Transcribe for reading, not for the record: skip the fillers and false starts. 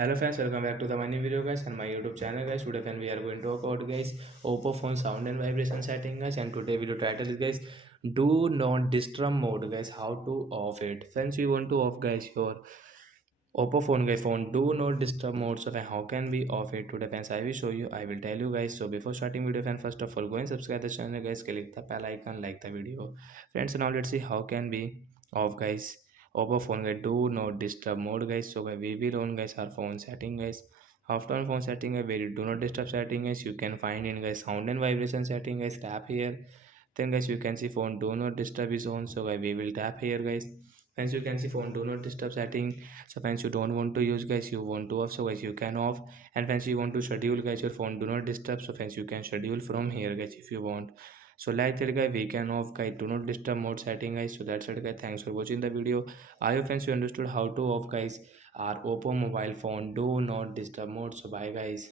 Hello friends, welcome back to the my new video guys and my YouTube channel guys. Today friend we are going to talk about guys Oppo phone sound and vibration setting guys, and today video title is guys do not disturb mode guys, how to off it. Friends, we want to off guys your Oppo phone guys, phone do not disturb mode. So how can we off it today friends? I will show you, I will tell you guys. So before starting video friends, first of all go and subscribe the channel guys, click the bell icon, like the video friends. Now let's see how can we off guys Oppo phone guys do not disturb mode guys. So guys, we will on guys our phone setting guys. After on phone setting guys, where you do not disturb setting guys, you can find in guys sound and vibration setting guys, tap here. Then guys you can see phone do not disturb is on. So guys we will tap here guys. Friends, you can see phone do not disturb setting. So friends, you don't want to use guys, you want to off, so guys you can off. And friends, you want to schedule guys your phone do not disturb, so friends you can schedule from here guys if you want. So like that guys, we can off guys do not disturb mode setting guys. So that's it guys, thanks for watching the video. I hope friends you understood how to off guys our Oppo mobile phone do not disturb mode. So bye guys.